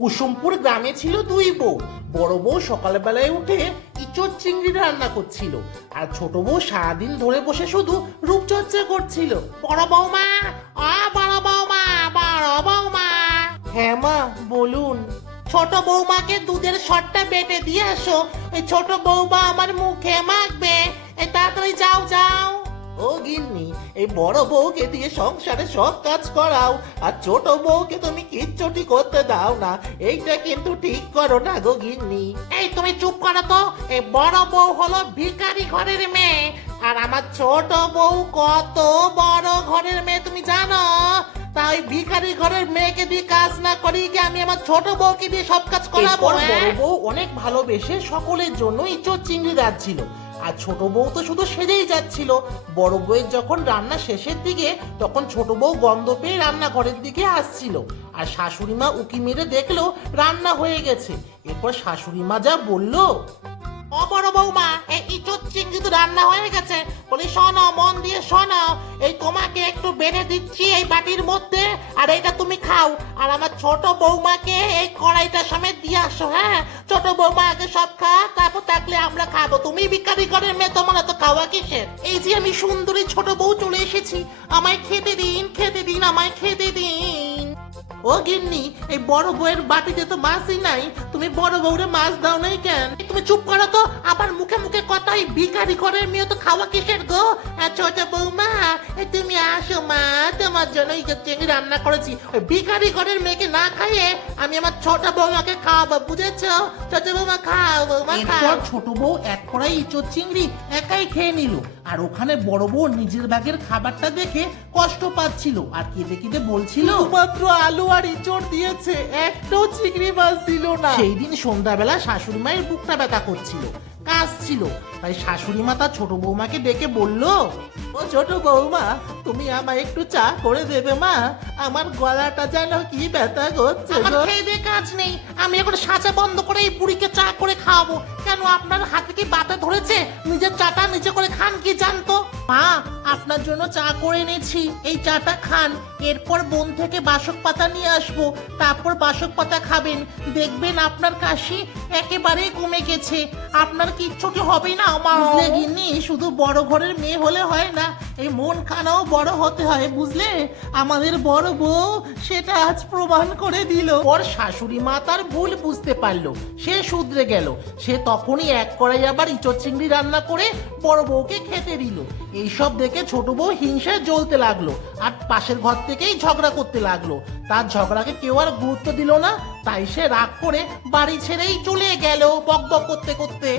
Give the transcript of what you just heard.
কুসুমপুর গ্রামে ছিল দুই বউ। বড় বউ সকালবেলায় উঠে ইঁচড় চিংড়ি রান্না করছিল, আর ছোট বউ সারাদিন ধরে বসে শুধু রূপচর্চা করছিল। বড় বৌমা, বড় বৌমা, বড় বৌমা। হ্যাঁ মা, বলুন। ছোট বৌমাকে দুধের শটটা বেটে দিয়ে আসো, ওই ছোট বৌমা আমার মুখে মাখবে। তাড়াতাড়ি যাও যাও। ও গিন্নি, এই বড় বউকে দিয়ে সংসারে সব কাজ করাও, আর ছোট বউকে তুমি কিচ্ছুটি করতে দাও না। এইটা কিন্তু ঠিক করো না গো গিন্নি। এই তুমি চুপ করো তো। এই বড় বউ হলো ভিখারি ঘরের মেয়ে, আর আমার ছোট বউ কত বড় ঘরের মেয়ে তুমি জানো? তাই ভিখারি ঘরের মেয়েকে দিয়ে কাজ না করি কি আমি আমার ছোট বউকে দিয়ে সব কাজ করাবো? বড় বউ অনেক ভালোবেসে সকলের জন্য ইঁচড় চিংড়ি রাঁধছিল, আর ছোট বউ তো শুধু সেজেই যাচ্ছিল। বড় বউয়ের যখন রান্না শেষের দিকে, তখন ছোট বউ গন্ধ পেয়ে রান্নাঘরের দিকে আসছিল, আর শাশুড়ি মা উকি মেরে দেখলো রান্না হয়ে গেছে। এরপর শাশুড়ি মা যা বললো, ও বড় বৌমা, এই ইঁচড় চিংড়ি তো রান্না হয়ে গেছে। বলি শোনো, মন দিয়ে শোনো, এই তোমাকে একটু বেড়ে দিচ্ছি এই বাটির মধ্যে, আর এইটা তুমি খাও, আর আমার ছোট বৌমাকে এই কড়াইটা সমেত দিয়ে আসো। হ্যাঁ, ছোট বৌমা আগে সব খা, তারপর থাকলে আমরা খাবো। তুমি ভিখারি ঘরের মেয়ে, তোমার এত খাওয়া কিসের? এই যে আমি সুন্দরী ছোট বউ চলে এসেছি, আমায় খেতে দিন, খেতে দিন, আমায় খেতে দিন। ও গিন্নি, এই বড় বউয়ের বাটিতে তো মাছই নাই, তুমি বড় বউরে মাছ দাও নাই কেন? তুমি চুপ করো তো, আবার মুখে মুখে কথা। এই ভিখারি ঘরের মেয়ে তো খাওয়া কিসের গো? ছোট বৌমা, তুমি আসো মা, তোমার জন্য ইঁচড় চিংড়ি রান্না করেছি। ওই ভিখারি ঘরের মেয়েকে না খাইয়ে আমি আমার ছোট বৌমাকে খাওয়াবো, বুঝেছো? ছোট বৌমা খাও, বৌমা খাও। ছোট বউ এক কড়াই ইঁচড় চিংড়ি একাই খেয়ে নিল, আর ওখানে বড় বউ নিজের ভাগের খাবারটা দেখে কষ্ট পাচ্ছিল, আর কেঁদে কেঁদে বলছিল, মাত্র আলু আর ইঁচড় দিয়েছে, একটাও চিংড়ি মাছ দিল না। সেই দিন সন্ধ্যাবেলা শাশুড়ি মায়ের বুকটা ব্যথা করছিল, কাজ ছিল, তাই শাশুড়ি মা তার ছোট বৌমাকে ডেকে বলল, ও ছোট বৌমা, তুমি আমায় একটু চা করে দেবে মা? আমার গলাটা যেন কি ব্যথা করছে। খেয়ে দিয়ে কাজ নেই, আমি এখন সাজা বন্ধ করে এই বুড়িকে চা করে খাওয়াবো। কেন, আপনার হাতে কি বাতা ধরেছে? নিজের চাটা নিজে করে খান কি জানতো? মা, আপনার জন্য চা করে এনেছি, এই চাটা খান। এরপর বন থেকে বাসক পাতা নিয়ে আসবো, তারপর বাসক পাতা খাবেন, দেখবেন আপনার কাশি একেবারেই কমে গেছে, আপনার কিচ্ছুটি হবে না। বুঝলে গিন্নি, শুধু বড় ঘরের মেয়ে হলে হয় না, এই মন খানাও বড় হতে হয়, বুঝলে? আমাদের বড় বউ সেটা আজ প্রমাণ করে দিল। ওর শাশুড়ি মা তার ভুল বুঝতে পারলো, সে শুধরে গেল। সে তখনই এক কড়াই আবার ইঁচড় চিংড়ি রান্না করে বড় বউকে খেতে দিল। এইসব দেখে ছোট বউ হিংসায় জ্বলতে লাগলো, আর পাশের ঘর থেকেই ঝগড়া করতে লাগলো। তার ঝগড়াকে কেউ আর গুরুত্ব দিল না, তাই সে রাগ করে বাড়ি ছেড়েই চলে গেল বকবক করতে করতে।